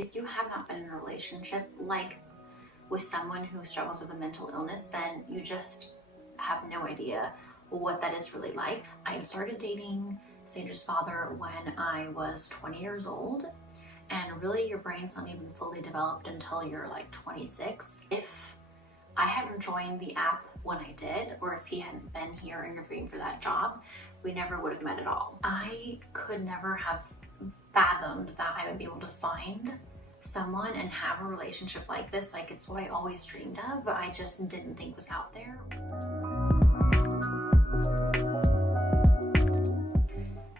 if you have not been in a relationship like with someone who struggles with a mental illness, then you just have no idea what that is really like. I started dating Sage's father when I was 20 years old, and really your brain's not even fully developed until you're like 26. If I hadn't joined the app when I did, or if he hadn't been here interviewing for that job, we never would have met at all. I could never have fathomed that I would be able to find someone and have a relationship like this. Like, it's what I always dreamed of, but I just didn't think was out there.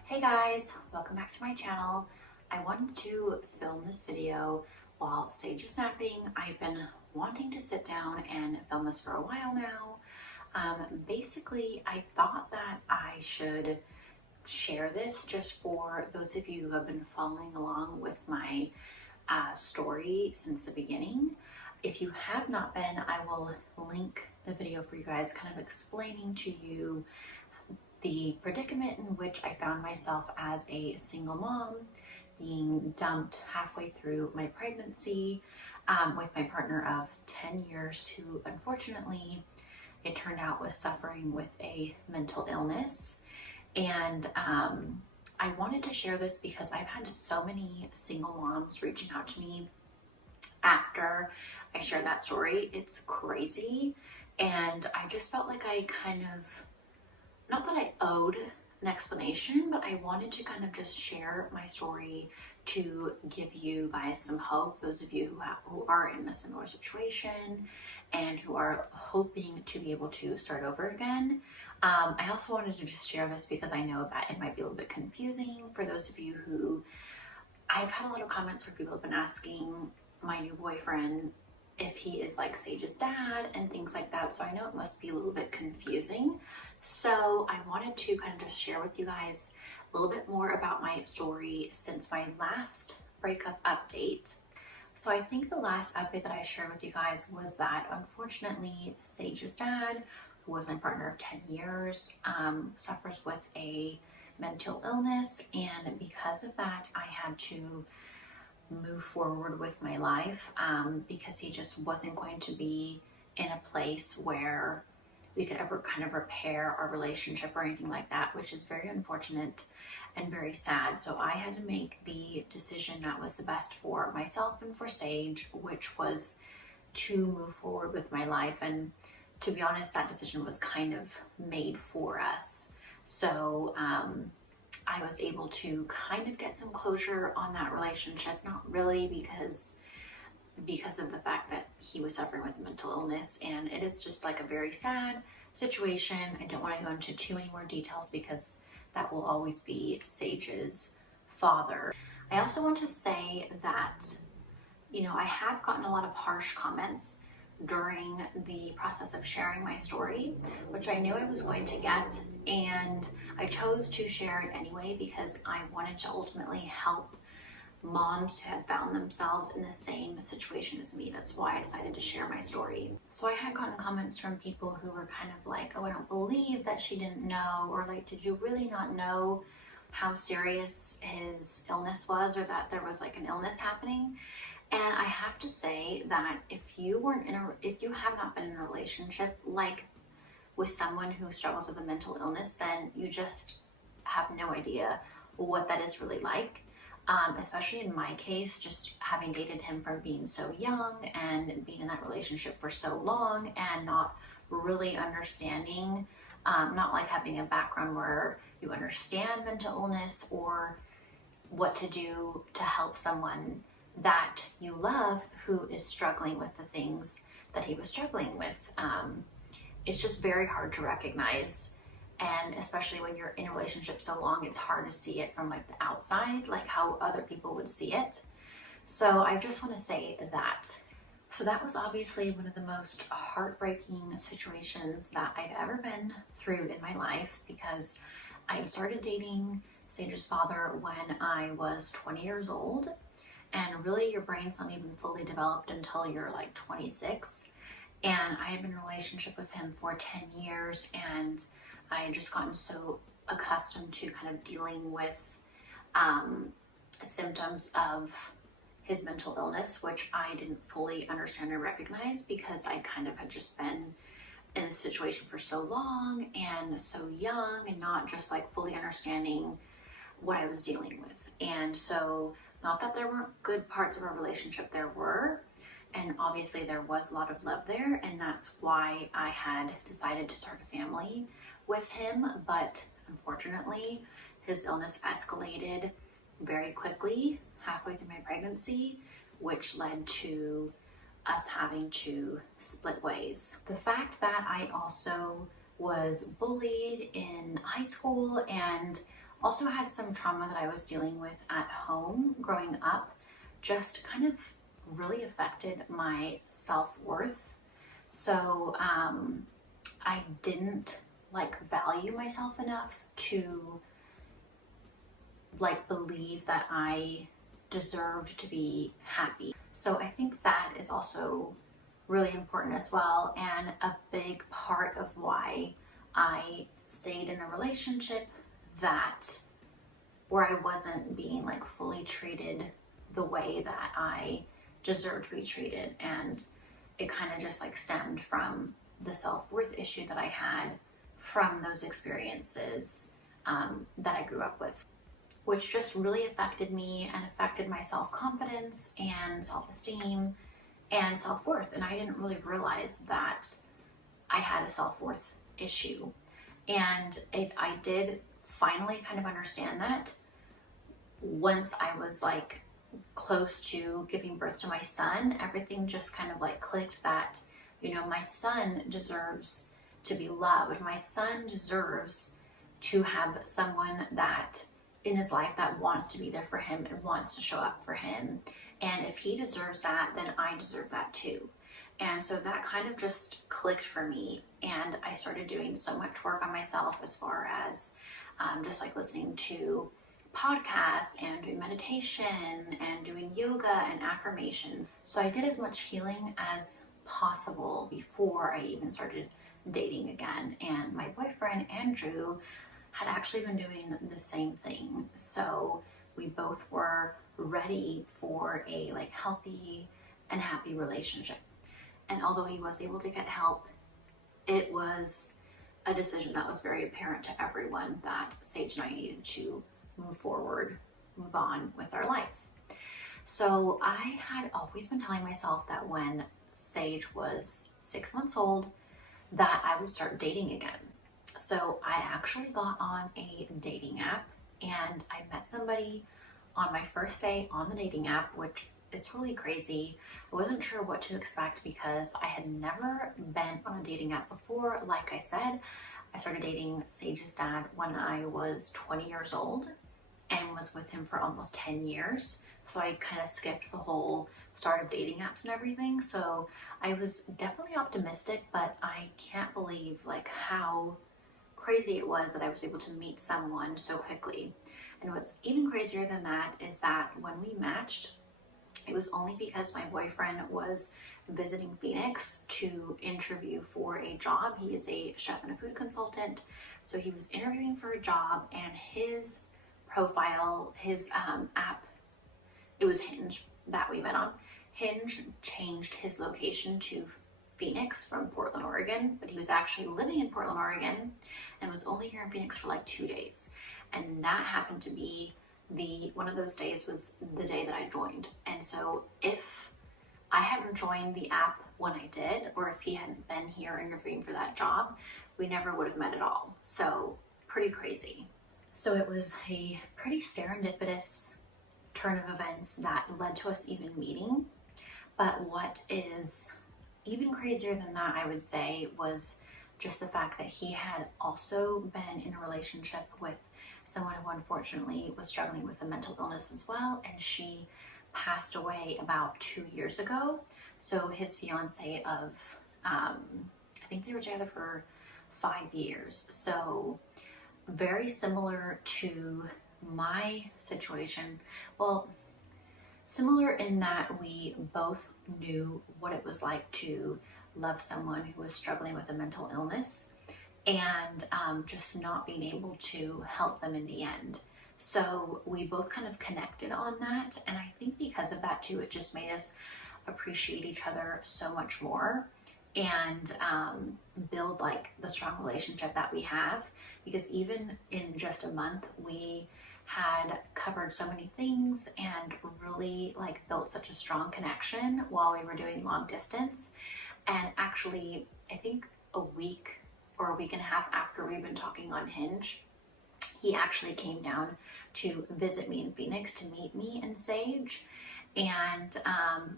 Hey guys, welcome back to my channel. I wanted to film this video while Sage is napping. I've been wanting to sit down and film this for a while now. Basically, I thought that I should share this just for those of you who have been following along with my story since the beginning. If you have not been, I will link the video for you guys, kind of explaining to you the predicament in which I found myself as a single mom, being dumped halfway through my pregnancy with my partner of 10 years, who unfortunately it turned out was suffering with a mental illness. And I wanted to share this because I've had so many single moms reaching out to me after I shared that story. It's crazy. And I just felt like I kind of, not that I owed an explanation, but I wanted to kind of just share my story to give you guys some hope, those of you who are in a similar situation and who are hoping to be able to start over again. I also wanted to just share this because I know that it might be a little bit confusing for those of you who, I've had a lot of comments where people have been asking my new boyfriend if he is like Sage's dad and things like that. So I know it must be a little bit confusing. So I wanted to kind of just share with you guys a little bit more about my story since my last breakup update. So I think the last update that I shared with you guys was that unfortunately Sage's dad, who was my partner of 10 years, suffers with a mental illness. And because of that, I had to move forward with my life because he just wasn't going to be in a place where we could ever kind of repair our relationship or anything like that, which is very unfortunate and very sad. So I had to make the decision that was the best for myself and for Sage, which was to move forward with my life. And to be honest, that decision was kind of made for us. So I was able to kind of get some closure on that relationship, not really because of the fact that he was suffering with mental illness, and it is just like a very sad situation. I don't want to go into too many more details because that will always be Sage's father. I also want to say that, you know, I have gotten a lot of harsh comments during the process of sharing my story, which I knew I was going to get, and I chose to share it anyway because I wanted to ultimately help moms who had found themselves in the same situation as me. That's why I decided to share my story. So I had gotten comments from people who were kind of like, oh, I don't believe that she didn't know, or like, did you really not know how serious his illness was, or that there was like an illness happening? And I have to say that if you have not been in a relationship like with someone who struggles with a mental illness, then you just have no idea what that is really like. Especially in my case, just having dated him from being so young and being in that relationship for so long and not really understanding, not like having a background where you understand mental illness or what to do to help someone that you love who is struggling with the things that he was struggling with. It's just very hard to recognize. And especially when you're in a relationship so long, it's hard to see it from like the outside, like how other people would see it. So I just want to say that. So that was obviously one of the most heartbreaking situations that I've ever been through in my life, because I started dating Sage's father when I was 20 years old. And really your brain's not even fully developed until you're like 26. And I had been in a relationship with him for 10 years, and I had just gotten so accustomed to kind of dealing with symptoms of his mental illness, which I didn't fully understand or recognize because I kind of had just been in this situation for so long and so young and not just like fully understanding what I was dealing with. And so, not that there weren't good parts of our relationship, there were. And obviously there was a lot of love there, and that's why I had decided to start a family with him. But unfortunately, his illness escalated very quickly halfway through my pregnancy, which led to us having to split ways. The fact that I also was bullied in high school and also had some trauma that I was dealing with at home growing up just kind of really affected my self-worth. So I didn't like value myself enough to like believe that I deserved to be happy. So I think that is also really important as well, and a big part of why I stayed in a relationship that where I wasn't being like fully treated the way that I deserved to be treated. And it kind of just like stemmed from the self-worth issue that I had from those experiences that I grew up with, which just really affected me and affected my self-confidence and self-esteem and self-worth. And I didn't really realize that I had a self-worth issue. And I did finally kind of understand that once I was like close to giving birth to my son. Everything just kind of like clicked that, you know, my son deserves to be loved. My son deserves to have someone that in his life that wants to be there for him and wants to show up for him. And if he deserves that, then I deserve that too. And so that kind of just clicked for me. And I started doing so much work on myself as far as just like listening to podcasts and doing meditation and doing yoga and affirmations. So I did as much healing as possible before I even started dating again. And my boyfriend, Andrew, had actually been doing the same thing. So we both were ready for a like healthy and happy relationship. And although he was able to get help, it was a decision that was very apparent to everyone that Sage and I needed to move forward, move on with our life. So I had always been telling myself that when Sage was 6 months old, that I would start dating again. So I actually got on a dating app and I met somebody on my first day on the dating app, which is totally crazy. I wasn't sure what to expect because I had never been on a dating app before. Like I said, I started dating Sage's dad when I was 20 years old and was with him for almost 10 years. So I kind of skipped the whole start of dating apps and everything. So I was definitely optimistic, but I can't believe like how crazy it was that I was able to meet someone so quickly. And what's even crazier than that is that when we matched, it was only because my boyfriend was visiting Phoenix to interview for a job. He is a chef and a food consultant. So he was interviewing for a job, and his profile, his app, it was Hinge that we met on. Hinge changed his location to Phoenix from Portland, Oregon, but he was actually living in Portland, Oregon, and was only here in Phoenix for like 2 days. And that happened to be one of those days was the day that I joined. And so if I hadn't joined the app when I did, or if he hadn't been here interviewing for that job, we never would have met at all. So pretty crazy. So it was a pretty serendipitous turn of events that led to us even meeting. But what is even crazier than that, I would say, was just the fact that he had also been in a relationship with someone who unfortunately was struggling with a mental illness as well, and she passed away about 2 years ago. So his fiance of, I think they were together for 5 years. So very similar to my situation. Well, similar in that we both knew what it was like to love someone who was struggling with a mental illness and just not being able to help them in the end. So we both kind of connected on that. And I think because of that too, it just made us appreciate each other so much more and build like the strong relationship that we have. Because even in just a month, we had covered so many things and really like built such a strong connection while we were doing long distance. And actually, I think a week or a week and a half after we've been talking on Hinge, he actually came down to visit me in Phoenix to meet me and Sage. And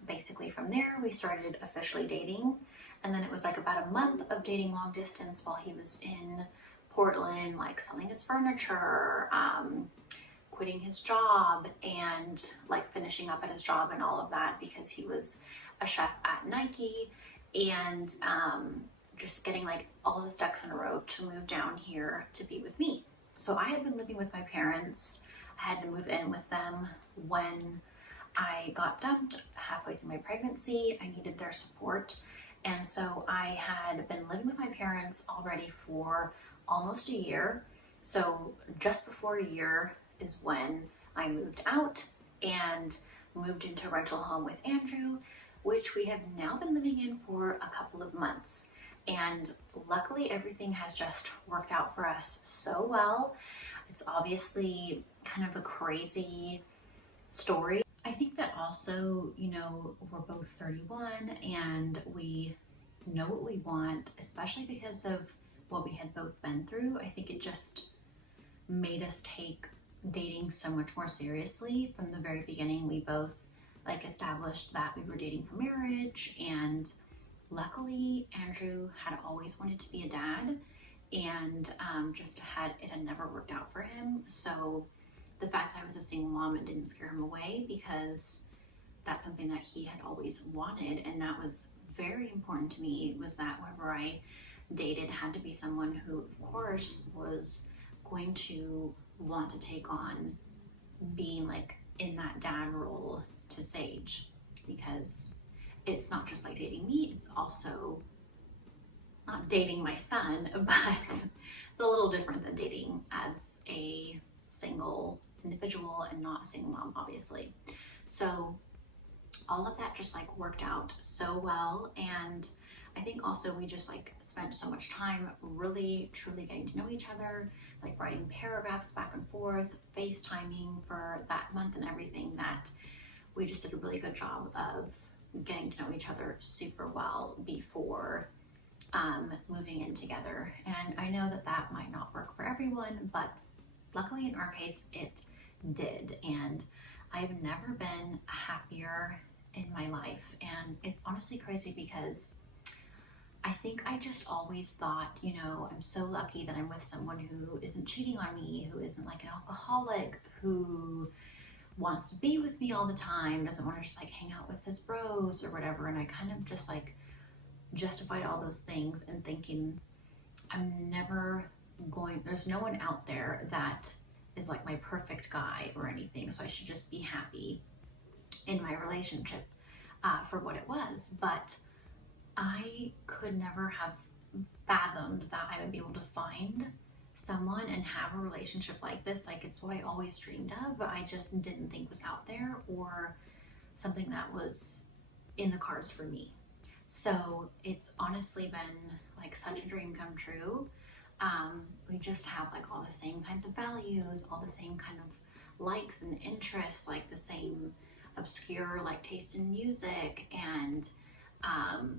basically from there, we started officially dating. And then it was like about a month of dating long distance while he was in Portland, like selling his furniture, quitting his job, and like finishing up at his job and all of that because he was a chef at Nike, and just getting like all his ducks in a row to move down here to be with me. So I had been living with my parents. I had to move in with them when I got dumped halfway through my pregnancy. I needed their support. And so I had been living with my parents already for almost a year. So just before a year is when I moved out and moved into a rental home with Andrew, which we have now been living in for a couple of months. And luckily everything has just worked out for us so well. It's obviously kind of a crazy story. I think that also, you know, we're both 31 and we know what we want, especially because of what we had both been through. I think it just made us take dating so much more seriously from the very beginning. We both like established that we were dating for marriage, and luckily Andrew had always wanted to be a dad, and it had never worked out for him. So the fact that I was a single mom, it didn't scare him away because that's something that he had always wanted, and that was very important to me, was that whoever I dated had to be someone who of course was going to want to take on being like in that dad role to Sage, because it's not just like dating me, it's also not dating my son, but it's a little different than dating as a single individual and not a single mom, obviously. So all of that just like worked out so well. And I think also we just like spent so much time really truly getting to know each other, like writing paragraphs back and forth, FaceTiming for that month and everything, that we just did a really good job of getting to know each other super well before moving in together. And I know that that might not work for everyone, but luckily in our case it did. And I've never been happier in my life. And it's honestly crazy because I think I just always thought, you know, I'm so lucky that I'm with someone who isn't cheating on me, who isn't like an alcoholic, who wants to be with me all the time, doesn't want to just like hang out with his bros or whatever. And I kind of just like justified all those things and thinking there's no one out there that is like my perfect guy or anything, so I should just be happy in my relationship for what it was. But I could never have fathomed that I would be able to find someone and have a relationship like this. Like, it's what I always dreamed of, but I just didn't think was out there or something that was in the cards for me. So it's honestly been like such a dream come true. We just have like all the same kinds of values, all the same kind of likes and interests, like the same obscure like taste in music, and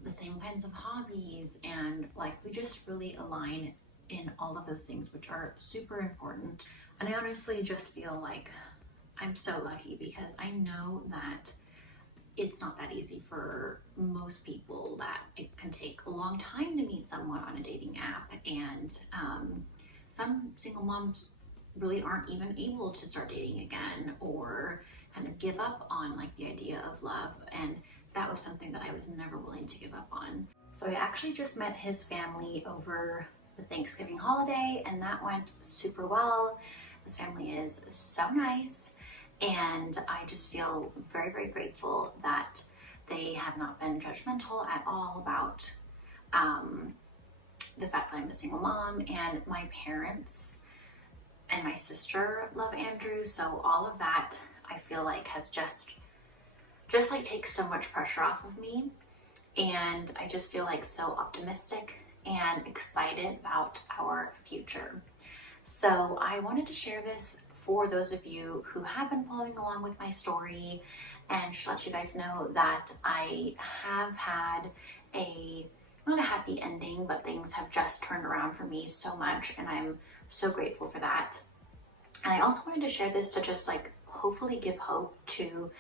the same kinds of hobbies, and like we just really align in all of those things, which are super important. And I honestly just feel like I'm so lucky, because I know that it's not that easy for most people, that it can take a long time to meet someone on a dating app, and some single moms really aren't even able to start dating again, or kind of give up on like the idea of love. And that was something that I was never willing to give up on. So I actually just met his family over the Thanksgiving holiday, and that went super well. His family is so nice, and I just feel very, very grateful that they have not been judgmental at all about the fact that I'm a single mom. And my parents and my sister love Andrew. So all of that I feel like has just like takes so much pressure off of me. And I just feel like so optimistic and excited about our future. So I wanted to share this for those of you who have been following along with my story, and just let you guys know that I have had not a happy ending, but things have just turned around for me so much, and I'm so grateful for that. And I also wanted to share this to just like hopefully give hope to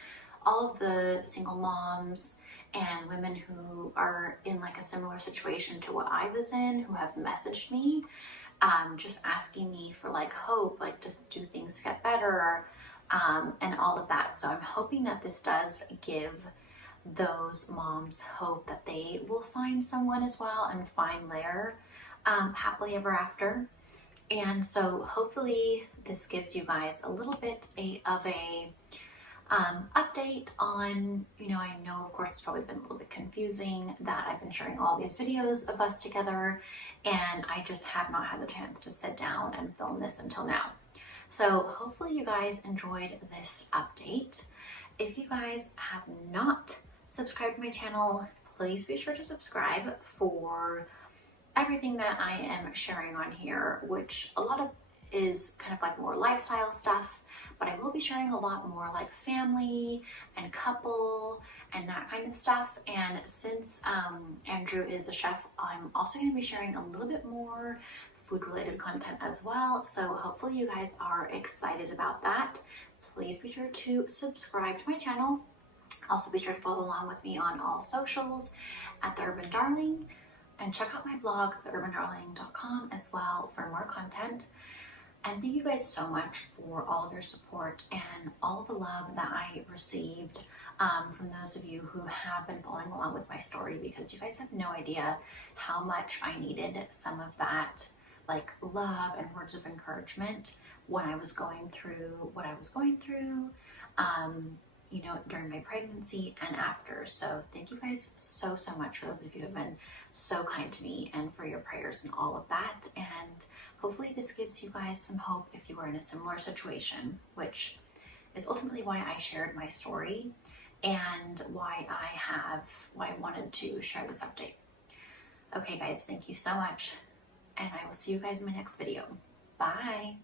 all of the single moms and women who are in like a similar situation to what I was in, who have messaged me, just asking me for like hope, like just do things get better, and all of that. So I'm hoping that this does give those moms hope that they will find someone as well and find their happily ever after. And so hopefully this gives you guys a little bit of a update on, I know of course it's probably been a little bit confusing that I've been sharing all these videos of us together, and I just have not had the chance to sit down and film this until now. So hopefully you guys enjoyed this update. If you guys have not subscribed to my channel, please be sure to subscribe for everything that I am sharing on here, which a lot of is kind of like more lifestyle stuff, but I will be sharing a lot more like family and couple and that kind of stuff. And since Andrew is a chef, I'm also going to be sharing a little bit more food related content as well. So hopefully you guys are excited about that. Please be sure to subscribe to my channel. Also be sure to follow along with me on all socials at The Urban Darling, and check out my blog, theurbandarling.com, as well for more content. And thank you guys so much for all of your support and all of the love that I received from those of you who have been following along with my story, because you guys have no idea how much I needed some of that like love and words of encouragement when I was going through what I was going through, during my pregnancy and after. So thank you guys so much for those of you who have been so kind to me and for your prayers and all of that. And hopefully this gives you guys some hope if you are in a similar situation, which is ultimately why I shared my story and why I wanted to share this update. Okay guys, thank you so much, and I will see you guys in my next video. Bye.